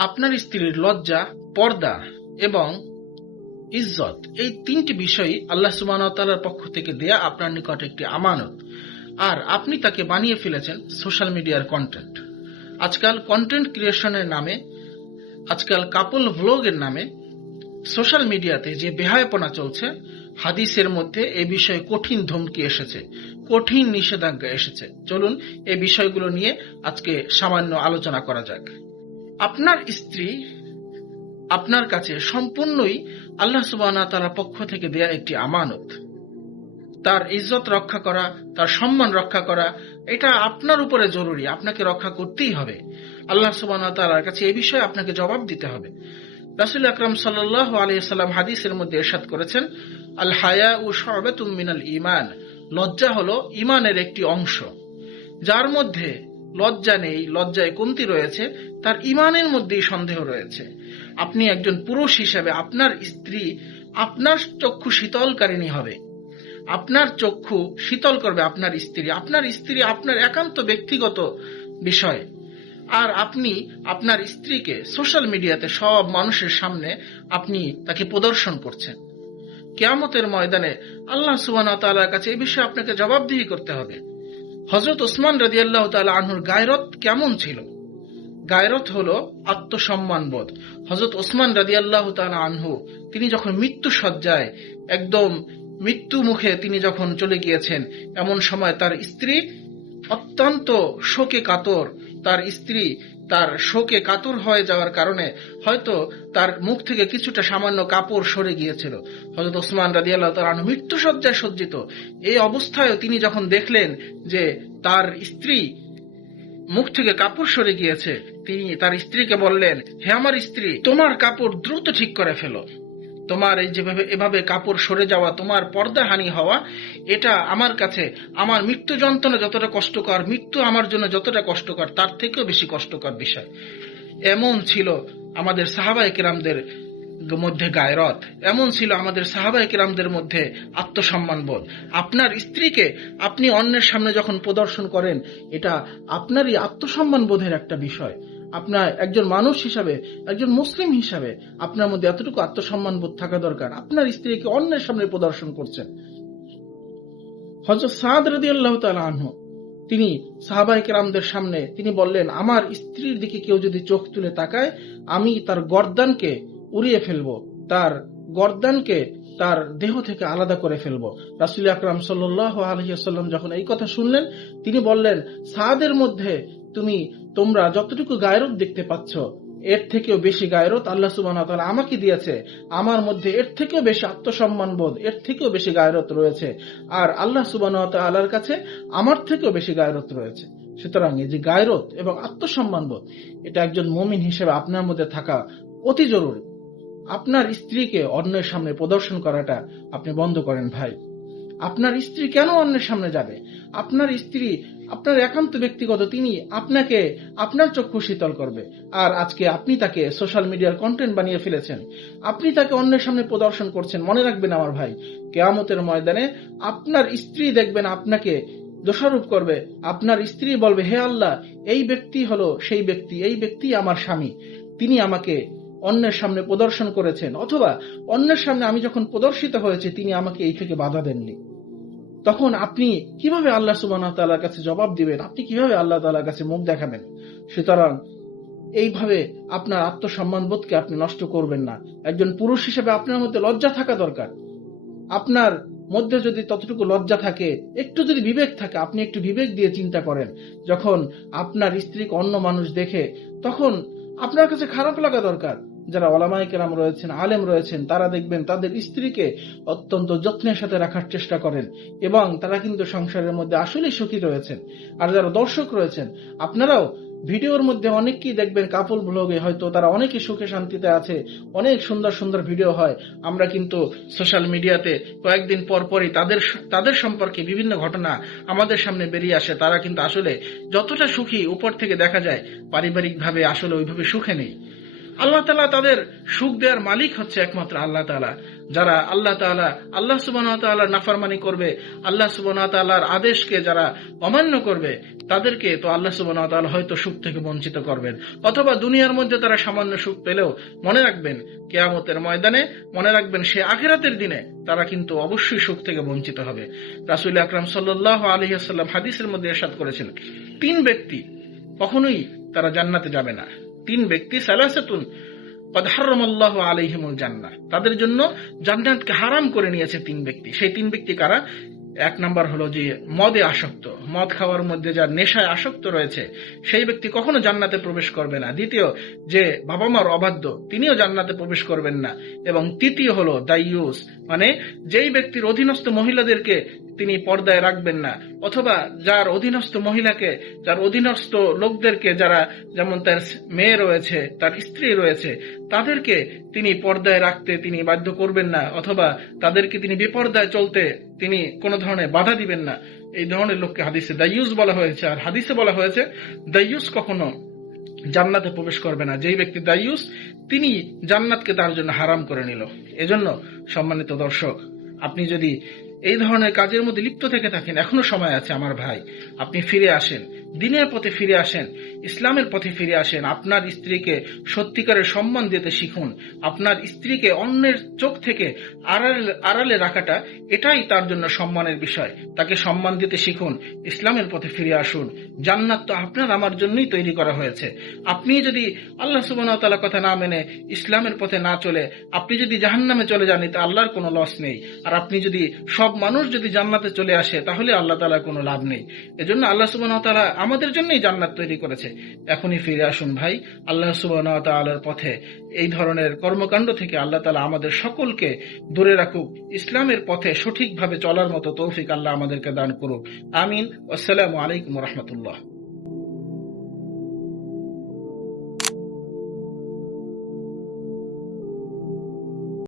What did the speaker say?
আপনার স্ত্রীর লজ্জা, পর্দা এবং ইজ্জত, এই তিনটি বিষয়ই আল্লাহ সুবাহতালার পক্ষ থেকে দেয়া আপনার নিকট একটি আমানত। আর আপনি তাকে বানিয়ে ফেলেছেন সোশ্যাল মিডিয়ার কন্টেন্ট আজকাল কন্টেন্ট ক্রিয়েশনের নামে, আজকাল কাপল ভ্লগের নামে সোশ্যাল মিডিয়াতে যে বেহায়পনা চলছে, হাদিসের মধ্যে এ বিষয়ে কঠিন ধমকি এসেছে, কঠিন নিষেধাজ্ঞা এসেছে। চলুন এই বিষয়গুলো নিয়ে আজকে সামান্য আলোচনা করা যাক। আপনার স্ত্রী আপনার কাছে সম্পূর্ণই আল্লাহ সুবাহ তালার পক্ষ থেকে দেয়া একটি আমানত। তার ইজ্জত রক্ষা করা, তার সম্মান রক্ষা করা, এটা আপনার উপরে জরুরি, আপনাকে রক্ষা করতেই হবে। আল্লাহ সুবাহ তালার কাছে এই বিষয়ে আপনাকে জবাব দিতে হবে। রাসুল আকরম সাল্লাহ আলিয়াল্লাম হাদিসের মধ্যে এরশাদ করেছেন আল হায়া ও সবেতুম মিনাল ইমান লজ্জা হলো ইমানের একটি অংশ। যার মধ্যে লজ্জা নেই, লজ্জায় কমতি রয়েছে তার ইমানের মধ্যেই সন্দেহ রয়েছে। আপনি একজন পুরুষ হিসেবে আপনার স্ত্রী আপনার চক্ষু শীতলকারিণী হবে। আপনার চক্ষু শীতল করবে আপনার স্ত্রী। আপনার স্ত্রী আপনার একান্ত ব্যক্তিগত বিষয়। আর আপনি আপনার স্ত্রীকে সোশ্যাল মিডিয়াতে সব মানুষের সামনে আপনি তাকে প্রদর্শন করছেন। কেয়ামতের ময়দানে আল্লাহ সুবান তালার কাছে এই বিষয়ে আপনাকে জবাবদিহি করতে হবে। হজরত ওসমান রাজি আল্লাহ তালা আনহুর গায়রত কেমন ছিল? গায়রত হলো আত্মসম্মান বোধ হজরত ওসমান রাজি আল্লাহ তালা আনহু, তিনি যখন মৃত্যু সজ্জায় একদম মৃত্যু মুখে তিনি যখন চলে গিয়েছেন, এমন সময় তার স্ত্রী অত্যন্ত শোকে কাতর, তার স্ত্রী তার শোকে কাতর হয়ে যাওয়ার কারণে হয়তো তার মুখ থেকে কিছুটা সামান্য কাপড় সরে গিয়েছিল। হজরত ওসমান রাজি আল্লাহ মৃত্যু সজ্জায় সজ্জিত। এই অবস্থায় তিনি যখন দেখলেন যে তার স্ত্রী মুখ থেকে কাপড় সরে গিয়েছে তিনি তার স্ত্রীকে বললেন, হে আমার স্ত্রী, তোমার কাপড় দ্রুত ঠিক করে ফেলো। তোমার এই যেভাবে এভাবে কাপড় সরে যাওয়া, তোমার পর্দা হানি হওয়া, এটা আমার কাছে, আমার মৃত্যু যন্ত্রণা যতটা কষ্টকর, মৃত্যু আমার জন্য যতটা কষ্টকর, তার থেকেও বেশি কষ্টকর বিষয়। এমন ছিল আমাদের সাহাবাই কিরামদের মধ্যে গায়রত। এমন ছিল আমাদের সাহাবাই কিরামদের মধ্যে আত্মসম্মান বোধ আপনার স্ত্রীকে আপনি অন্যের সামনে যখন প্রদর্শন করেন, এটা আপনারই আত্মসম্মান বোধের একটা বিষয়। আপনার একজন মানুষ হিসাবে, একজন মুসলিম হিসাবে আপনার মধ্যে এতটুকু আত্মসম্মান বোধ থাকা দরকার। আপনার স্ত্রীকে অন্যের সামনে প্রদর্শন করছেন। হজরত সাদ রদি আল্লাহ আনহু, তিনি সাহাবাহিক রামদের সামনে তিনি বললেন, আমার স্ত্রীর দিকে কেউ যদি চোখ তুলে তাকায়, আমি তার গর্দানকে উড়িয়ে ফেলব। তার গর্দানকে তার দেহ থেকে আলাদা করে ফেলব। রাসুল আকরাম সাল্লাহ আলহিয়াল্লাম যখন এই কথা শুনলেন, তিনি বললেন, সাদের মধ্যে তুমি তোমরা যতটুকু গায়রত দেখতে পাচ্ছ, এর থেকেও বেশি গায়রত আল্লাহ সুবাহ আমাকে দিয়েছে। আমার মধ্যে এর থেকেও বেশি আত্মসম্মান বোধ এর থেকেও বেশি গায়রত রয়েছে। আর আল্লাহ সুবাহ আল্লাহর কাছে আমার থেকেও বেশি গায়রত রয়েছে। সুতরাং এই যে গায়রত এবং আত্মসম্মান বোধ এটা একজন মমিন হিসেবে আপনার মধ্যে থাকা অতি জরুরি। আপনার স্ত্রীকে অন্যের সামনে প্রদর্শন করাটা আপনি বন্ধ করেন ভাই। আপনার স্ত্রী কেন অন্যের সামনে যাবে? আপনার স্ত্রী আপনার একান্ত ব্যক্তিগত তিনি আপনাকে, আপনার চক্ষু শীতল করবে। আর আজকে আপনি তাকে সোশ্যাল মিডিয়ার কন্টেন্ট বানিয়ে ফেলেছেন। আপনি তাকে অন্যের সামনে প্রদর্শন করছেন। মনে রাখবেন আমার ভাই, কেয়ামতের ময়দানে আপনার স্ত্রী দেখবেন আপনাকে দোষারোপ করবে। আপনার স্ত্রী বলবে, হে আল্লাহ, এই ব্যক্তি হলো সেই ব্যক্তি, এই ব্যক্তি আমার স্বামী। তিনি আমাকে অন্যের সামনে প্রদর্শন করেছেন। অথবা, অন্যের সামনে আমি যখন প্রদর্শিত হয়েছে, তিনি আমাকে এই থেকে বাধা দেননি। তখন আপনি কীভাবে আল্লাহ সুবাহ তালার কাছে জবাব দিবেন? আপনি কীভাবে আল্লাহ তালার কাছে মুখ দেখাবেন? সুতরাং এইভাবে আপনার আত্মসম্মান বোধকে আপনি নষ্ট করবেন না। একজন পুরুষ হিসেবে আপনার মধ্যে লজ্জা থাকা দরকার। আপনার মধ্যে যদি ততটুকু লজ্জা থাকে, একটু যদি বিবেক থাকে, আপনি একটু বিবেক দিয়ে চিন্তা করেন। যখন আপনার স্ত্রীকে অন্য মানুষ দেখে, তখন আপনার কাছে খারাপ লাগা দরকার। যারা ওলামাই কেরাম রয়েছেন, আলেম রয়েছেন, তারা দেখবেন তাদের স্ত্রীকে অত্যন্ত যত্নের সাথে রাখার চেষ্টা করেন এবং তারা কিন্তু সংসারের মধ্যে আসলেই সুখী রয়েছেন। আর যারা দর্শক রয়েছেন, আপনারাও ভিডিওর মধ্যে অনেককেই দেখবেন কাপল ব্লগে হয়তো তারা অনেকে সুখে শান্তিতে আছে, অনেক সুন্দর সুন্দর ভিডিও হয়। আমরা কিন্তু সোশ্যাল মিডিয়াতে কয়েকদিন পর পরই তাদের তাদের সম্পর্কে বিভিন্ন ঘটনা আমাদের সামনে বেরিয়ে আসে। তারা কিন্তু আসলে যতটা সুখী উপর থেকে দেখা যায়, পারিবারিকভাবে আসলে ওইভাবে সুখে নেই। আল্লাহ তালা তাদের সুখ দেওয়ার মালিক হচ্ছে একমাত্র আল্লাহ তালা যারা আল্লাহ তালা আল্লাহ সুবাহ নাফারমানি করবে, আল্লাহ সুবাহ তাল্লাহর আদেশকে যারা অমান্য করবে, তাদেরকে তো আল্লাহ সুবাহ হয়তো সুখ থেকে বঞ্চিত করবেন। অথবা দুনিয়ার মধ্যে তারা সামান্য সুখ পেলেও মনে রাখবেন, কেয়ামতের ময়দানে মনে রাখবেন সে আখেরাতের দিনে তারা কিন্তু অবশ্যই সুখ থেকে বঞ্চিত হবে। রাসুল আকরাম সাল্লাহ আলহিহাল্লাম হাদিসের মধ্যে এরশাদ করেছেন, তিন ব্যক্তি কখনোই তারা জান্নাতে যাবে না। তিন ব্যক্তি সালাসাতুন কদ হারামাল্লাহু আলাইহিমুল জান্নাহ। তাদের জন্য জান্নাতকে হারাম করে নিয়েছে তিন ব্যক্তি। সেই তিন ব্যক্তি কারা? এক নাম্বার হলো যে মদে আসক্ত। মদ খাওয়ার মধ্যে যার নেশায় আসক্ত রয়েছে, সেই ব্যক্তি কখনো জান্নাতে প্রবেশ করবে না। দ্বিতীয়, যে বাবা মার অবাধ্য, তিনিও জান্নাতে প্রবেশ করবেন না। এবং তৃতীয় হলো দাইয়ুস মানে যেই ব্যক্তির অধীনস্থ মহিলাদেরকে তিনি পর্দায় রাখবেন না। অথবা যার অধীনস্থ মহিলাকে, যার অধীনস্থ লোকদেরকে যারা, যেমন তার মেয়ে রয়েছে, তার স্ত্রী রয়েছে, তাদেরকে তিনি পর্দায় রাখতে তিনি বাধ্য করবেন না। অথবা তাদেরকে তিনি বেপর্দায় চলতে তিনি কোনো ধরনের বাধা দিবেন না। এই ধরনের লোককে হাদিসে দাইয়ুস বলা হয়েছে। আর হাদিসে বলা হয়েছে, দাইয়ুস কখনো জান্নাতে প্রবেশ করবে না। যেই ব্যক্তি দাইয়ুস, তিনি জান্নাতকে তার জন্য হারাম করে নিল। এজন্য সম্মানিত দর্শক, আপনি যদি এই ধরনের কাজের মধ্যে লিপ্ত থেকে থাকেন। এখনও সময় আছে, আমার ভাই। আপনি ফিরে আসেন। দিনের পথে ফিরে আসেন, ইসলামের পথে ফিরে আসেন। আপনার স্ত্রীকে সত্যিকারের সম্মান দিতে শিখুন। আপনার স্ত্রীকে অন্যের চোখ থেকে আড়ালে আড়ালে রাখাটা এটাই তার জন্য সম্মানের বিষয়। তাকে সম্মান দিতে শিখুন, ইসলামের পথে ফিরে আসুন। জান্নাত তো আপনার, আমার জন্যই তৈরি করা হয়েছে। আপনি যদি আল্লাহ সুবাহতালা কথা না মেনে ইসলামের পথে না চলে, আপনি যদি জাহান্নামে চলে যান, এতে আল্লাহর কোনো লস নেই। আর আপনি যদি সব মানুষ যদি জান্নাতে চলে আসে, তাহলে আল্লাহ তালার কোনো লাভ নেই। এজন্য আল্লাহ সুবাহতালা আমাদের জন্যই জান্নাত তৈরি করেছে। এখনই ফিরে আসুন ভাই, আল্লাহ সুবাহর পথে। এই ধরনের কর্মকাণ্ড থেকে আল্লাহ তালা আমাদের সকলকে দূরে রাখুক, ইসলামের পথে সঠিকভাবে চলার মতো তৌফিক আল্লাহ আমাদেরকে দান করুক। আমিন। আসসালামু আলাইকুম রহমতুল্লাহ।